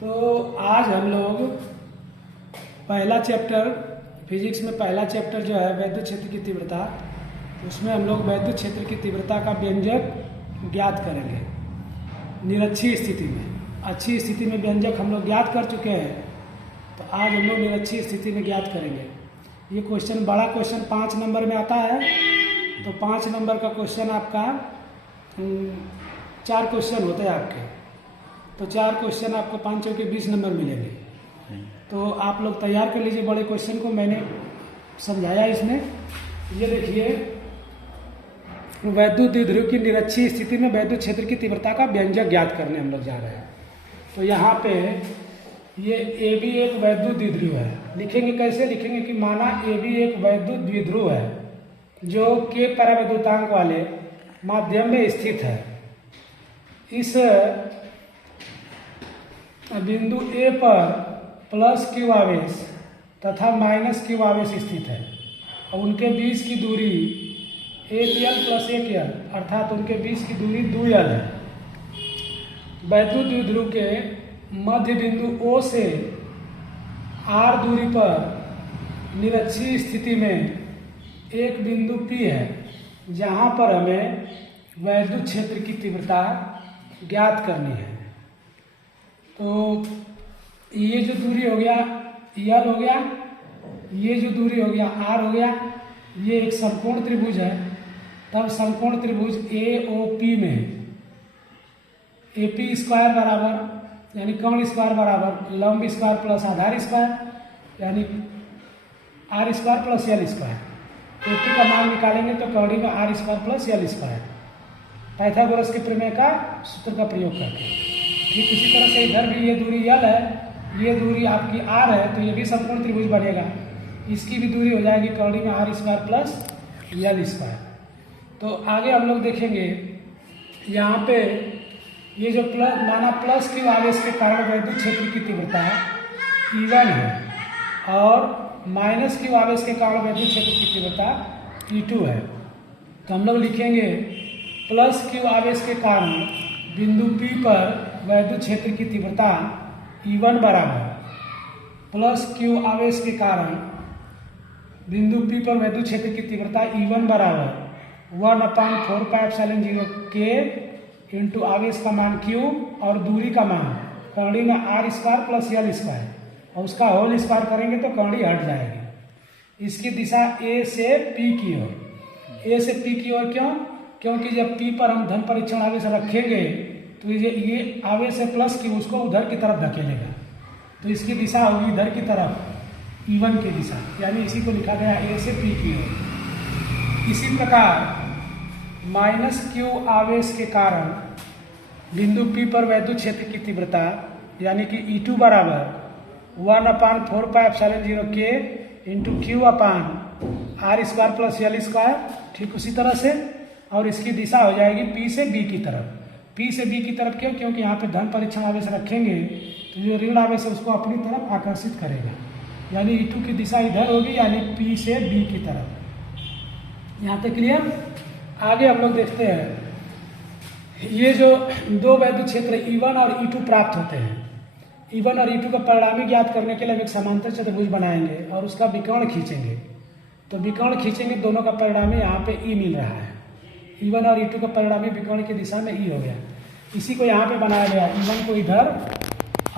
तो आज हम लोग पहला चैप्टर फिजिक्स में पहला चैप्टर जो है वैद्युत क्षेत्र की तीव्रता, उसमें हम लोग वैद्युत क्षेत्र की तीव्रता का व्यंजक ज्ञात करेंगे निरक्षीय स्थिति में। अच्छी स्थिति में व्यंजक हम लोग ज्ञात कर चुके हैं, तो आज हम लोग निरक्षीय स्थिति में ज्ञात करेंगे। ये क्वेश्चन बड़ा क्वेश्चन 5 नंबर में आता है, तो 5 नंबर का क्वेश्चन आपका 4 क्वेश्चन होते हैं आपके, तो 4 क्वेश्चन आपको 5 चौके 20 नंबर मिलेंगे। तो आप लोग तैयार कर लीजिए बड़े क्वेश्चन को, मैंने समझाया इसमें। ये देखिए, वैद्युत द्विध्रुव की निरक्षीय स्थिति में वैद्युत क्षेत्र की तीव्रता का व्यंजक ज्ञात करने हम लोग जा रहे हैं। तो यहाँ पे ये ए बी एक वैद्युत द्विध्रुव है। लिखेंगे कैसे? लिखेंगे कि माना ए बी एक वैद्युत द्विध्रुव है जो के परावैद्युतांक वाले माध्यम में स्थित है। इस बिंदु ए पर प्लस क्यू आवेश तथा माइनस क्यू आवेश स्थित है और उनके बीच की दूरी 1L प्लस 1L अर्थात उनके बीच की दूरी 2L है। वैद्युत द्विध्रुव के मध्य बिंदु O से R दूरी पर निरक्षीय स्थिति में एक बिंदु P है, जहाँ पर हमें वैद्युत क्षेत्र की तीव्रता ज्ञात करनी है। तो ये जो दूरी हो गया L हो गया, ये जो दूरी हो गया R हो गया, ये एक समकोण त्रिभुज है। तब समकोण त्रिभुज AOP में AP स्क्वायर बराबर यानी कर्ण स्क्वायर बराबर लंब स्क्वायर प्लस आधार स्क्वायर यानी R square plus L square. AP का मान निकालेंगे तो कौड़ी में R square plus L square, Pythagoras के प्रमेय का सूत्र का प्रयोग करके। ठीक इसी तरह से इधर भी ये दूरी L है, ये दूरी आपकी R है, तो ये भी समकोण त्रिभुज बनेगा। इसकी भी दूरी हो जाएगी कौड़ी में R square plus L square. तो आगे हम लोग देखेंगे यहाँ पे ये जो माना प्लस क्यू आवेश के कारण वैद्युत क्षेत्र की तीव्रता E1 है और माइनस क्यू आवेश के कारण वैद्युत क्षेत्र की तीव्रता E2 है। तो हम लोग लिखेंगे प्लस क्यू आवेश के कारण बिंदु P पर वैद्युत क्षेत्र की तीव्रता E1 बराबर प्लस क्यू आवेश के कारण बिंदु P पर वैद्युत क्षेत्र की तीव्रता E1 बराबर 1/4πε0 K इंटू आवेश का मान Q और दूरी का मान कौड़ी में R square plus L square और उसका होल स्क्वायर करेंगे तो कौड़ी हट जाएगी। इसकी दिशा A से P की ओर। A से P की ओर क्यों? क्योंकि जब P पर हम धन परीक्षण आवेश रखेंगे तो ये आवेश से प्लस Q उसको उधर की तरफ धकेलेगा, तो इसकी दिशा होगी इधर की तरफ E1 की दिशा, यानी इसी को लिखा गया A से P की ओर। इसी प्रकार माइनस क्यू आवेश के कारण बिंदु P पर वैद्युत क्षेत्र की तीव्रता यानी कि E2 बराबर 1/4πε0 K इंटू Q अपान R square plus L square. ठीक उसी तरह से, और इसकी दिशा हो जाएगी P से B की तरफ। P से B की तरफ क्यों? क्योंकि यहाँ पे धन परीक्षण आवेश रखेंगे तो जो ऋण आवेश है उसको अपनी तरफ आकर्षित करेगा, यानी E2 की दिशा इधर होगी यानी P से B की तरफ। यहाँ तक क्लियर? आगे हम लोग देखते हैं ये जो दो वैद्युत क्षेत्र E1 और E2 प्राप्त होते हैं। E1 और E2 का परिणामी ज्ञात करने के लिए हम एक समांतर चतुर्भुज बनाएंगे और उसका विकर्ण खींचेंगे। तो विकर्ण खींचेंगे, दोनों का परिणामी यहाँ पे E मिल रहा है। E1 और E2 का परिणामी विकर्ण की दिशा में E हो गया। इसी को यहाँ पे बनाया गया, E1 को इधर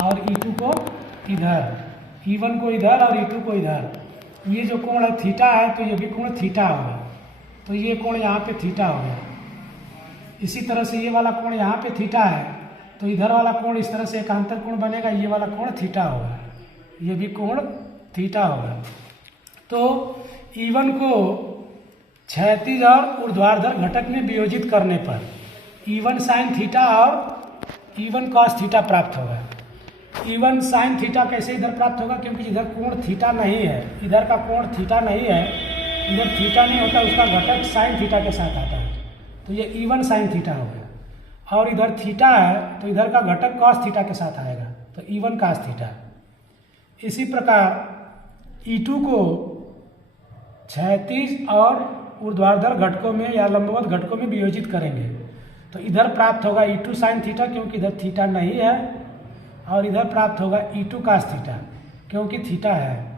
और E2 को इधर, E1 को इधर और E2 को इधर। ये जो कोण है थीटा है, तो ये भी कोण थीटा होगा, तो ये कोण यहाँ पे थीटा हो गया। इसी तरह से ये वाला कोण यहाँ पे थीटा है, तो इधर वाला कोण इस तरह से एकांतर कोण बनेगा, ये वाला कोण थीटा होगा, ये भी कोण थीटा होगा। तो E1 को क्षैतिज और ऊर्ध्वाधर घटक में वियोजित करने पर E1 साइन थीटा और E1 कॉस थीटा प्राप्त होगा। E1 साइन थीटा कैसे इधर प्राप्त होगा? क्योंकि इधर कोण थीटा नहीं है, इधर का कोण थीटा नहीं है, इधर थीटा नहीं होता, उसका घटक साइन थीटा के साथ आता है, तो ये E1 साइन थीटा हो गया। और इधर थीटा है तो इधर का घटक कॉस थीटा के साथ आएगा, तो E1 कॉस थीटा। इसी प्रकार E2 को क्षैतिज और ऊर्ध्वाधर घटकों में या लंबवत घटकों में वियोजित करेंगे तो इधर प्राप्त होगा E2 साइन थीटा, क्योंकि इधर थीटा नहीं है, और इधर प्राप्त होगा E2 cos थीटा, क्योंकि थीटा है।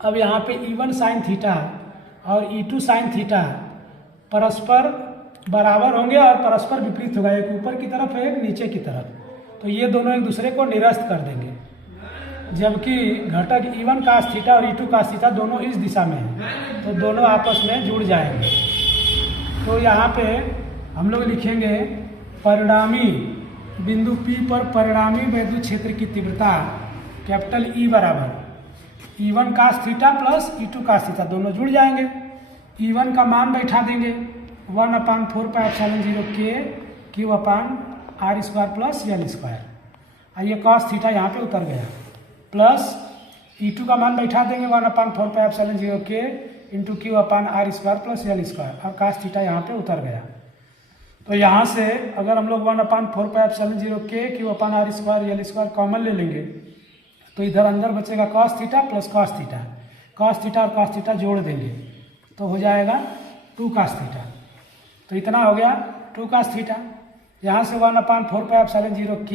अब यहाँ पे E1 sin थीटा और E2 sin थीटा परस्पर बराबर होंगे और परस्पर विपरीत होगा, एक ऊपर की तरफ है एक नीचे की तरफ, तो ये दोनों एक दूसरे को निरस्त कर देंगे। जबकि घटक E1 cos थीटा और E2 cos थीटा दोनों इस दिशा में हैं, तो दोनों आपस में जुड़ जाएंगे। तो यहाँ पे हम लोग लिखेंगे परिणामी बिंदु P पर परिणामी वैद्युत क्षेत्र की तीव्रता कैपिटल E बराबर E1 cos theta plus E2 cos theta, दोनों जुड़ जाएंगे। E1 का मान बैठा देंगे 1/4πε0 K Q/R² प्लस L²। ये cos थीटा यहाँ पे उतर गया, प्लस E2 का मान बैठा देंगे 1/4πε0 K Q/R² प्लस L², और cos थीटा यहाँ पे उतर गया। तो यहाँ से अगर हम लोग 1/4πε0 K Q/R² L² कॉमन ले लेंगे तो इधर अंदर बचेगा cos theta plus cos theta, cos theta और cos थीटा जोड़ देंगे तो हो जाएगा 2 cos थीटा। तो इतना हो गया 2 cos थीटा। यहाँ से 1/4πε0 K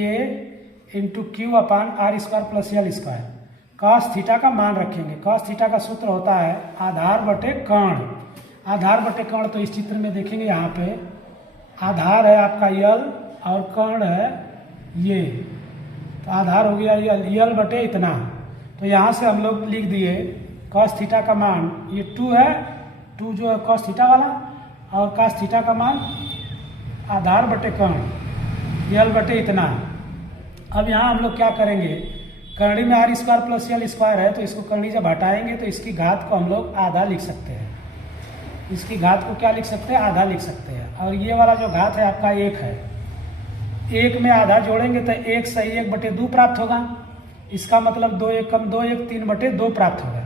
Q/R² plus L², cos theta का मान रखेंगे। cos थीटा का सूत्र होता है आधार बटे कर्ण, आधार बटे कर्ण। तो इस चित्र में देखेंगे यहाँ पे आधार है आपका L और कर्ण है ये, तो आधार हो गया L बटे इतना। तो यहाँ से हम लोग लिख दिए cos थीटा का मान ये 2 है, 2 जो है cos थीटा वाला, और cos थीटा का मान आधार बटे कर्ण L बटे इतना। अब यहाँ हम लोग क्या करेंगे, कर्णी में R² प्लस L² है, तो इसको कर्णी जब हटाएंगे तो इसकी घात को हम लोग आधा लिख सकते हैं। इसकी घात को क्या लिख सकते हैं, आधा लिख सकते हैं। और ये वाला जो घात है आपका 1 है, 1 में आधा जोड़ेंगे तो 1 सही 1/2 प्राप्त होगा। इसका मतलब 2 1 कम 2 1 3/2 प्राप्त होगा।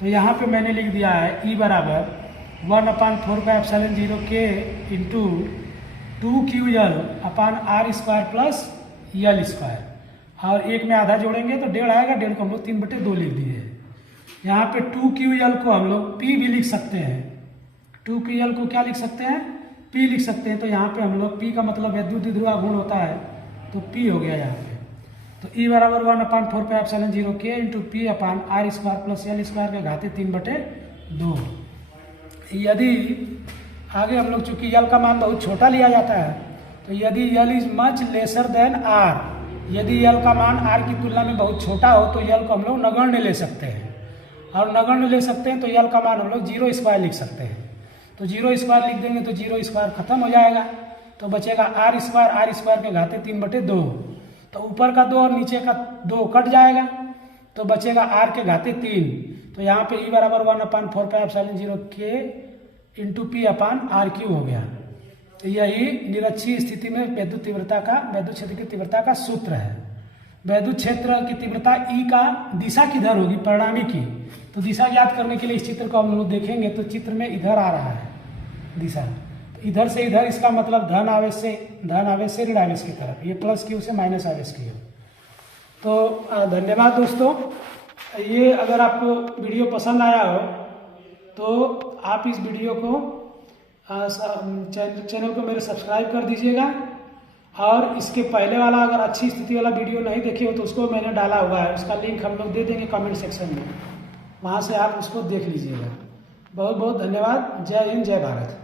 तो यहाँ पे मैंने लिख दिया है E बराबर 1/4πε0 K into 2QL/R² plus L², और 1 में आधा जोड़ेंगे तो 1.5 आएगा, 1.5 को हम लोग 3/2 लिख दिए हैं। यहाँ पे 2QL को हम लोग P भी लिख सकते हैं, 2QL को क्या लिख सकते हैं, P लिख सकते हैं। तो यहाँ पे हम लोग P का मतलब वैद्युत द्विध्रुव गुण होता है, तो P हो गया यहाँ पे। तो E बराबर 1/4πε0 K into P/R² plus L² के घाते 3/2। यदि आगे हम लोग चूंकि L का मान बहुत छोटा लिया जाता है, तो यदि L is much lesser than R, यदि L का मान R की तुलना में बहुत छोटा हो तो L को हम लोग नगण्य ले सकते हैं, और नगण्य ले सकते हैं तो L का मान हम लोग 0² लिख सकते हैं। तो 0² लिख देंगे तो 0² खत्म हो जाएगा, तो बचेगा R² के घाते 3/2। तो ऊपर का 2 और नीचे का 2 कट जाएगा, तो बचेगा R के घाते 3। तो यहाँ पे E बराबर 1/4πε0 K इंटू P/R³ हो गया। तो यही निरक्षीय स्थिति में वैद्युत तीव्रता का, वैद्युत क्षेत्र की तीव्रता का सूत्र है। वैद्युत क्षेत्र की तीव्रता E का दिशा किधर होगी, परिणामी की। तो दिशा ज्ञात करने के लिए इस चित्र को हम लोग देखेंगे तो चित्र में इधर आ रहा है दिशा, तो इधर से इधर, इसका मतलब धन आवेश से ऋण आवेश की तरफ, ये प्लस Q से माइनस आवेश की हो। तो धन्यवाद दोस्तों। ये अगर आपको वीडियो पसंद आया हो तो आप इस वीडियो को चैनल को मेरे सब्सक्राइब कर दीजिएगा, और इसके पहले वाला अगर अच्छी स्थिति वाला वीडियो नहीं देखे हो तो उसको मैंने डाला हुआ है, उसका लिंक हम लोग दे देंगे कमेंट सेक्शन में, वहाँ से आप उसको देख लीजिएगा। बहुत बहुत धन्यवाद। जय हिंद, जय भारत।